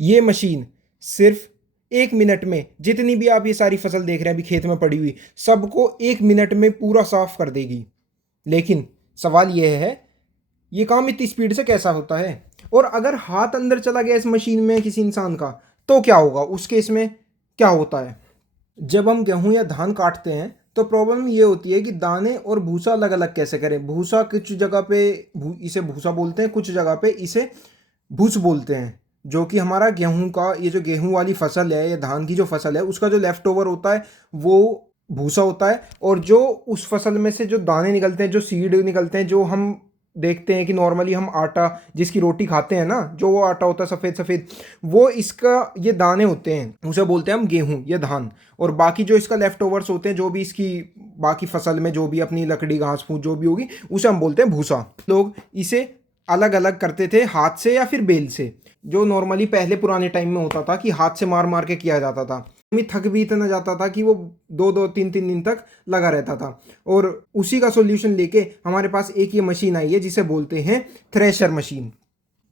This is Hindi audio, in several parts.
ये मशीन सिर्फ 1 मिनट में जितनी भी आप ये सारी फसल देख रहे हैं अभी खेत में पड़ी हुई, सबको 1 मिनट में पूरा साफ कर देगी। लेकिन सवाल ये है, ये काम इतनी स्पीड से कैसा होता है? और अगर हाथ अंदर चला गया इस मशीन में किसी इंसान का, तो क्या होगा? उस केस में क्या होता है? जब हम गेहूं या धान काटते हैं तो प्रॉब्लम ये होती है कि दाने और भूसा अलग अलग कैसे करें। भूसा कुछ जगह पे इसे भूसा बोलते हैं, कुछ जगह पे इसे भूस बोलते हैं, जो कि हमारा गेहूं का, ये जो गेहूं वाली फसल है या धान की जो फसल है उसका जो लेफ्ट ओवर होता है वो भूसा होता है। और जो उस फसल में से जो दाने निकलते हैं, जो सीड निकलते हैं, जो हम देखते हैं कि नॉर्मली हम आटा जिसकी रोटी खाते हैं ना, जो वो आटा होता है सफ़ेद सफ़ेद, वो इसका ये दाने होते हैं, उसे बोलते हैं हम गेहूं या धान। और बाकी जो इसका लेफ्ट ओवर्स होते हैं, जो भी इसकी बाकी फसल में जो भी अपनी लकड़ी घास फूस जो भी होगी, उसे हम बोलते हैं भूसा। लोग इसे अलग अलग करते थे हाथ से या फिर बेल से, जो नॉर्मली पहले पुराने टाइम में होता था कि हाथ से मार मार के किया जाता था। आदमी थक भी इतना जाता था कि वो 2-2 3-3 दिन तक लगा रहता था। और उसी का सोल्यूशन लेके हमारे पास एक ये मशीन आई है जिसे बोलते हैं थ्रेशर मशीन।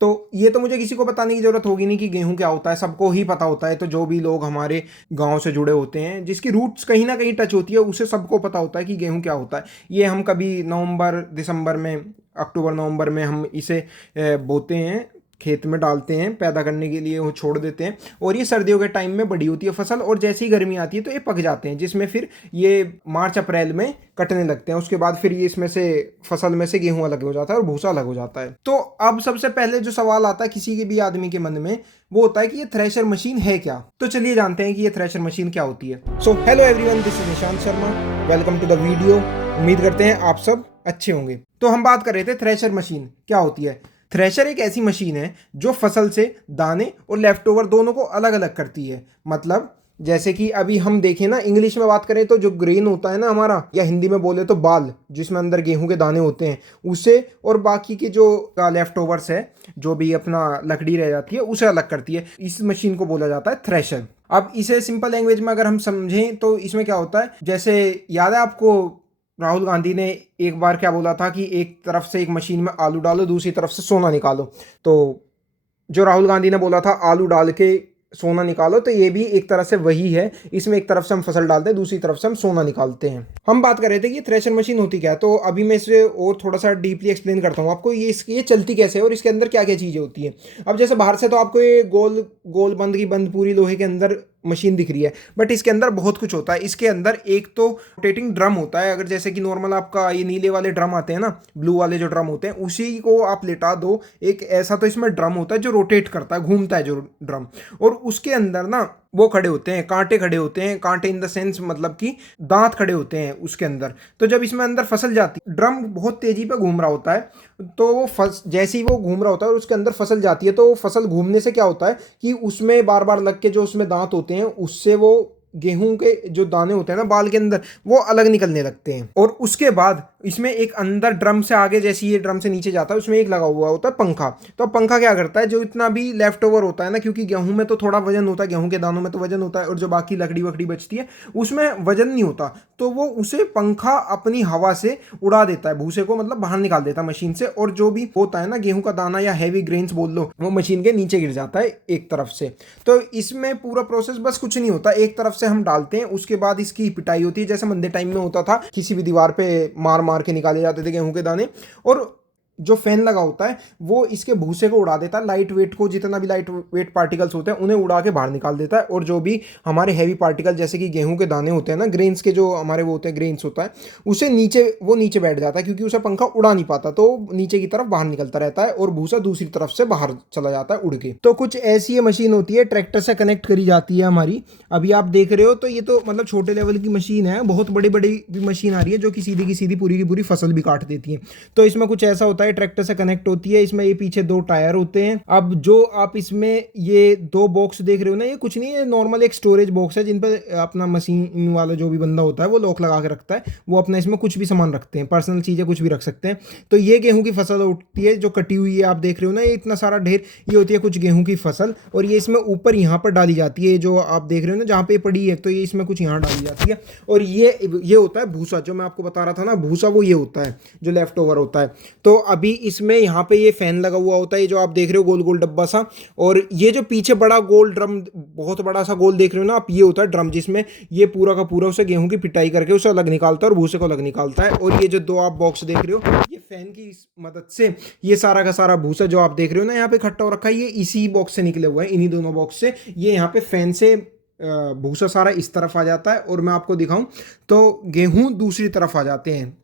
तो ये तो मुझे किसी को बताने की ज़रूरत होगी नहीं कि गेहूं क्या होता है, सबको ही पता होता है। तो जो भी लोग हमारे गांव से जुड़े होते हैं, जिसकी रूट्स कहीं ना कहीं टच होती है, उसे सबको पता होता है कि गेहूं क्या होता है। ये हम कभी नवंबर दिसंबर में, अक्टूबर नवंबर में हम इसे बोते हैं, खेत में डालते हैं, पैदा करने के लिए वो छोड़ देते हैं। और ये सर्दियों के टाइम में बड़ी होती है फसल, और जैसे ही गर्मी आती है तो ये पक जाते हैं, जिसमें फिर ये मार्च अप्रैल में कटने लगते हैं। उसके बाद फिर ये इसमें से फसल में से गेहूं अलग हो जाता है और भूसा अलग हो जाता है। तो अब सबसे पहले जो सवाल आता है किसी के भी आदमी के मन में, वो होता है कि ये थ्रेशर मशीन है क्या। तो चलिए जानते हैं कि ये थ्रेशर मशीन क्या होती है। So hello everyone, this is Nishant Sharma, welcome to the video. उम्मीद करते हैं आप सब अच्छे होंगे। तो हम बात कर रहे थे थ्रेशर मशीन क्या होती है। थ्रेशर एक ऐसी मशीन है जो फसल से दाने और लेफ्ट ओवर दोनों को अलग अलग करती है। मतलब जैसे कि अभी हम देखें ना, इंग्लिश में बात करें तो जो ग्रेन होता है ना हमारा, या हिंदी में बोले तो बाल, जिसमें अंदर गेहूं के दाने होते हैं, उसे और बाकी के जो लेफ्ट ओवर्स है, जो भी अपना लकड़ी रह जाती है, उसे अलग करती है। इस मशीन को बोला जाता है थ्रेशर। अब इसे सिंपल लैंग्वेज में अगर हम समझें तो इसमें क्या होता है, जैसे याद है आपको राहुल गांधी ने एक बार क्या बोला था कि एक तरफ से एक मशीन में आलू डालो, दूसरी तरफ से सोना निकालो। तो जो राहुल गांधी ने बोला था आलू डाल के सोना निकालो, तो ये भी एक तरह से वही है। इसमें एक तरफ से हम फसल डालते हैं, दूसरी तरफ से हम सोना निकालते हैं। हम बात कर रहे थे कि थ्रेशर मशीन होती क्या है, तो अभी मैं इसे और थोड़ा सा डीपली एक्सप्लेन करता हूँ आपको। ये चलती कैसे है और इसके अंदर क्या क्या चीज़ें होती हैं। अब जैसे बाहर से तो आपको ये गोल गोल बंद की बंद पूरी लोहे के अंदर मशीन दिख रही है, बट इसके अंदर बहुत कुछ होता है। इसके अंदर एक तो रोटेटिंग ड्रम होता है। अगर जैसे कि नॉर्मल आपका ये नीले वाले ड्रम आते हैं ना, ब्लू वाले जो ड्रम होते हैं, उसी को आप लेटा दो, एक ऐसा तो इसमें ड्रम होता है जो रोटेट करता है, घूमता है जो ड्रम। और उसके अंदर ना वो खड़े होते हैं, कांटे खड़े होते हैं, कांटे इन द सेंस मतलब कि दांत खड़े होते हैं उसके अंदर। तो जब इसमें अंदर फसल जाती है, ड्रम बहुत तेजी पे घूम रहा होता है, तो वो जैसे ही वो घूम रहा होता है और उसके अंदर फसल जाती है, तो फसल घूमने से क्या होता है कि उसमें बार बार लग के जो उसमें दांत होते हैं, उससे वो गेहूं के जो दाने होते हैं ना बाल के अंदर, वो अलग निकलने लगते हैं। और उसके बाद इसमें एक अंदर ड्रम से आगे, जैसे ये ड्रम से नीचे जाता है, उसमें एक लगा हुआ होता है पंखा। तो पंखा क्या करता है, जो इतना भी लेफ्ट ओवर होता है ना, क्योंकि गेहूं में तो थोड़ा वजन होता है, गेहूं के दानों में तो वजन होता है, और जो बाकी लकड़ी वकड़ी बचती है उसमें वजन नहीं होता, तो वो उसे पंखा अपनी हवा से उड़ा देता है, भूसे को मतलब बाहर निकाल देता है मशीन से। और जो भी होता है ना गेहूं का दाना या हैवी ग्रेन्स बोल लो, वो मशीन के नीचे गिर जाता है एक तरफ से। तो इसमें पूरा प्रोसेस बस कुछ नहीं होता, एक तरफ से हम डालते हैं, उसके बाद इसकी पिटाई होती है, जैसे मंदे टाइम में होता था, किसी भी दीवार पे मार मार के निकाले जाते थे गेहूं के दाने। और जो फैन लगा होता है वो इसके भूसे को उड़ा देता है, लाइट वेट को, जितना भी लाइट वेट पार्टिकल्स होते हैं उन्हें उड़ा के बाहर निकाल देता है। और जो भी हमारे हैवी पार्टिकल जैसे कि गेहूं के दाने होते हैं ना, ग्रेन्स के जो हमारे वो होते हैं, ग्रेन्स होता है, उसे नीचे बैठ जाता है, क्योंकि उसे पंखा उड़ा नहीं पाता, तो नीचे की तरफ बाहर निकलता रहता है और भूसा दूसरी तरफ से बाहर चला जाता है उड़ के। तो कुछ ऐसी ये मशीन होती है, ट्रैक्टर से कनेक्ट करी जाती है हमारी। अभी आप देख रहे हो तो ये तो मतलब छोटे लेवल की मशीन है, बहुत बड़ी बड़ी भी मशीन आ रही है जो कि सीधी की सीधी पूरी की पूरी फसल भी काट देती है। तो इसमें कुछ ऐसा होता है, ट्रैक्टर से कनेक्ट होती है। इसमें ये पीछे 2 टायर होते हैं। अब जो आप इसमें ये 2 बॉक्स देख रहे हो ना, ये कुछ नहीं है, नॉर्मल एक स्टोरेज बॉक्स है, जिन पर अपना मशीन वाला जो भी बंदा होता है वो लॉक लगा के रखता है, वो अपना इसमें कुछ भी सामान रखते हैं, पर्सनल चीज़ें कुछ भी रख सकते हैं। तो ये गेहूं की फसल उठती है जो कटी हुई है, आप देख रहे हो ना, ये इतना सारा ढेर, ये होती है कुछ गेहूं की फसल। और ये इसमें ऊपर यहाँ पर डाली जाती है, जो आप देख रहे हो ना जहाँ पे पड़ी है, तो ये इसमें कुछ यहाँ डाली जाती है। और ये होता है भूसा, जो मैं आपको बता रहा था ना, भूसा, वो ये होता है जो लेफ्ट ओवर होता है। तो अभी इसमें यहाँ पे ये फैन लगा हुआ होता है, ये जो आप देख रहे हो गोल गोल डब्बा सा, और ये जो पीछे बड़ा गोल ड्रम, बहुत बड़ा सा गोल देख रहे हो ना आप, ये होता है ड्रम जिसमें ये पूरा का पूरा उसे गेहूं की पिटाई करके उसे अलग निकालता है और भूसे को अलग निकालता है। और ये जो दो आप बॉक्स देख रहे हो, ये फैन की मदद से ये सारा का सारा भूसा जो आप देख रहे हो ना यहाँ पे इकट्ठा हो रखा है, ये इसी बॉक्स से निकले हुए हैं, इन्हीं दोनों बॉक्स से। ये यहाँ पे फैन से भूसा सारा इस तरफ आ जाता है, और मैं आपको दिखाऊं तो गेहूं दूसरी तरफ आ जाते हैं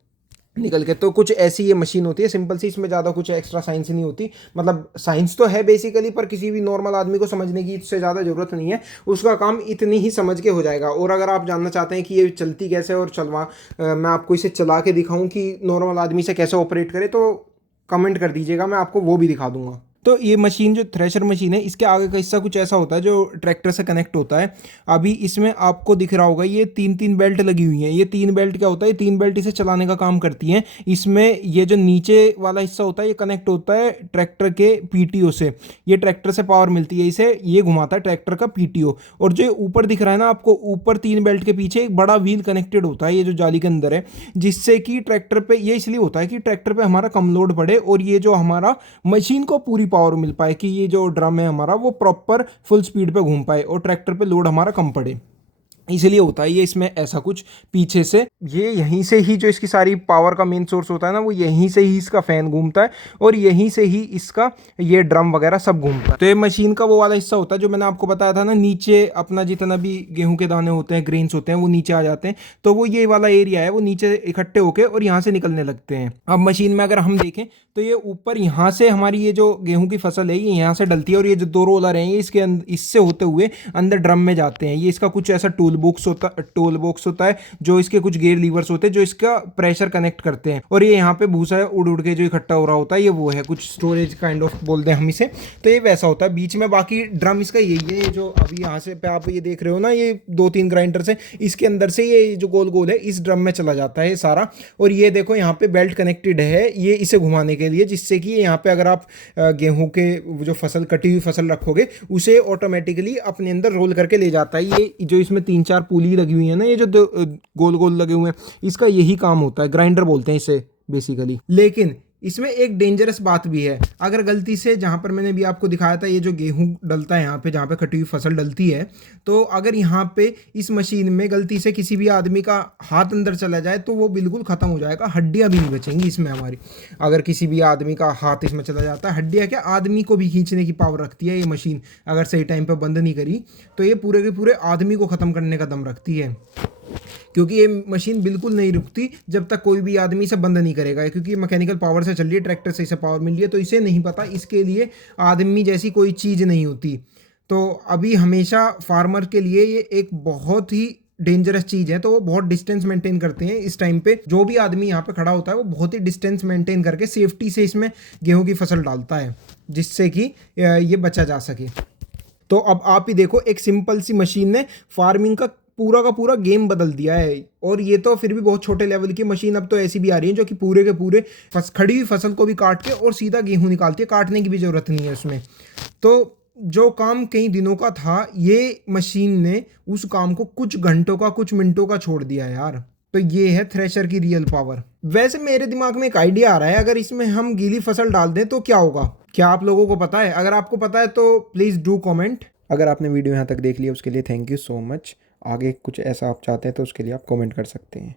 निकल के। तो कुछ ऐसी ये मशीन होती है सिंपल सी, इसमें ज़्यादा कुछ एक्स्ट्रा साइंस नहीं होती, मतलब साइंस तो है बेसिकली, पर किसी भी नॉर्मल आदमी को समझने की इससे ज़्यादा ज़रूरत नहीं है, उसका काम इतनी ही समझ के हो जाएगा। और अगर आप जानना चाहते हैं कि ये चलती कैसे और मैं आपको इसे चला के दिखाऊं कि नॉर्मल आदमी से कैसे ऑपरेट करे, तो कमेंट कर दीजिएगा, मैं आपको वो भी दिखा दूंगा। तो ये मशीन जो थ्रेशर मशीन है, इसके आगे का हिस्सा कुछ ऐसा होता है जो ट्रैक्टर से कनेक्ट होता है। अभी इसमें आपको दिख रहा होगा ये तीन तीन बेल्ट लगी हुई हैं। ये तीन बेल्ट क्या होता है, ये तीन बेल्ट इसे चलाने का काम करती हैं। इसमें ये जो नीचे वाला हिस्सा होता है ये कनेक्ट होता है ट्रैक्टर के पीटीओ से, ये ट्रैक्टर से पावर मिलती है इसे, ये घुमाता है ट्रैक्टर का पीटीओ। और जो ऊपर दिख रहा है ना आपको, ऊपर तीन बेल्ट के पीछे एक बड़ा व्हील कनेक्टेड होता है, ये जो जाली के अंदर है, जिससे कि ट्रैक्टर पे, ये इसलिए होता है कि ट्रैक्टर पे हमारा कम लोड पड़े और ये जो हमारा मशीन को पूरी पावर मिल पाए, कि ये जो ड्रम है हमारा वो प्रॉपर फुल स्पीड पे घूम पाए और ट्रैक्टर पे लोड हमारा कम पड़े, इसलिए होता है ये इसमें ऐसा कुछ पीछे से। ये यहीं से ही जो इसकी सारी पावर का मेन सोर्स होता है ना, वो यहीं से ही इसका फैन घूमता है और यहीं से ही इसका ये ड्रम वगैरह सब घूमता है। तो ये मशीन का वो वाला हिस्सा होता है जो मैंने आपको बताया था ना, नीचे अपना जितना भी गेहूं के दाने होते हैं, ग्रेन्स होते हैं, वो नीचे आ जाते हैं। तो वो ये वाला एरिया है, वो नीचे इकट्ठे होके और यहाँ से निकलने लगते हैं। अब मशीन में अगर हम देखें तो ये ऊपर यहाँ से हमारी ये जो गेहूं की फसल है ये यहाँ से डलती है, और ये जो दो रोलर हैं ये इसके इससे होते हुए अंदर ड्रम में जाते हैं। ये इसका कुछ ऐसा टूल बॉक्स होता है जो इसके कुछ गेयर लीवर्स होते हैं जो इसका प्रेशर कनेक्ट करते हैं। और ये यहाँ पे भूसा उड़ उड़ के जो इकट्ठा हो रहा होता है, ये वो है कुछ स्टोरेज काइंड ऑफ बोलते हैं हम इसे। तो ये वैसा होता है बीच में। बाकी ड्रम इसका यही है जो अभी यहाँ से पे आप ये देख रहे हो ना, ये दो तीन ग्राइंडर है, इसके अंदर से ये जो गोल गोल है इस ड्रम में चला जाता है सारा। और ये देखो यहाँ पे बेल्ट कनेक्टेड है ये इसे घुमाने के लिए, जिससे कि यहाँ पे अगर आप गेहूं के जो फसल, कटी हुई फसल रखोगे, उसे ऑटोमेटिकली अपने अंदर रोल करके ले जाता है। ये जो इसमें तीन चार पुली लगी हुई है ना, ये जो गोल गोल लगे हुए हैं, इसका यही काम होता है। ग्राइंडर बोलते हैं इसे बेसिकली। लेकिन इसमें एक डेंजरस बात भी है, अगर गलती से, जहाँ पर मैंने भी आपको दिखाया था ये जो गेहूं डलता है यहाँ पे, जहाँ पे कटी हुई फसल डलती है, तो अगर यहाँ पे इस मशीन में गलती से किसी भी आदमी का हाथ अंदर चला जाए तो वो बिल्कुल ख़त्म हो जाएगा, हड्डियाँ भी नहीं बचेंगी इसमें हमारी। अगर किसी भी आदमी का हाथ इसमें चला जाता है, हड्डियाँ क्या, आदमी को भी खींचने की पावर रखती है ये मशीन, अगर सही टाइम पर बंद नहीं करी तो ये पूरे के पूरे आदमी को ख़त्म करने का दम रखती है। क्योंकि ये मशीन बिल्कुल नहीं रुकती जब तक कोई भी आदमी इसे बंद नहीं करेगा, क्योंकि ये मैकेनिकल पावर से चल रही है, ट्रैक्टर से इसे पावर मिल रही है, तो इसे नहीं पता इसके लिए आदमी जैसी कोई चीज़ नहीं होती। तो अभी हमेशा फार्मर के लिए ये एक बहुत ही डेंजरस चीज़ है, तो वो बहुत डिस्टेंस मेंटेन करते हैं इस टाइम पे। जो भी आदमी यहाँ पे खड़ा होता है वो बहुत ही डिस्टेंस मेंटेन करके सेफ्टी से इसमें गेहूं की फसल डालता है, जिससे कि ये बचा जा सके। तो अब आप ही देखो, एक सिंपल सी मशीन ने फार्मिंग का पूरा गेम बदल दिया है। और ये तो फिर भी बहुत छोटे लेवल की मशीन, अब तो ऐसी भी आ रही है जो कि पूरे के पूरे खड़ी हुई फसल को भी काट के और सीधा गेहूं निकालती है, काटने की भी ज़रूरत नहीं है उसमें। तो जो काम कई दिनों का था, ये मशीन ने उस काम को कुछ घंटों का, कुछ मिनटों का छोड़ दिया यार। तो ये है थ्रेशर की रियल पावर। वैसे मेरे दिमाग में एक आइडिया आ रहा है, अगर इसमें हम गीली फसल डाल दें तो क्या होगा, क्या आप लोगों को पता है? अगर आपको पता है तो प्लीज़ डू कमेंट। अगर आपने वीडियो यहाँ तक देख लिया उसके लिए थैंक यू सो मच। आगे कुछ ऐसा आप चाहते हैं तो उसके लिए आप कमेंट कर सकते हैं।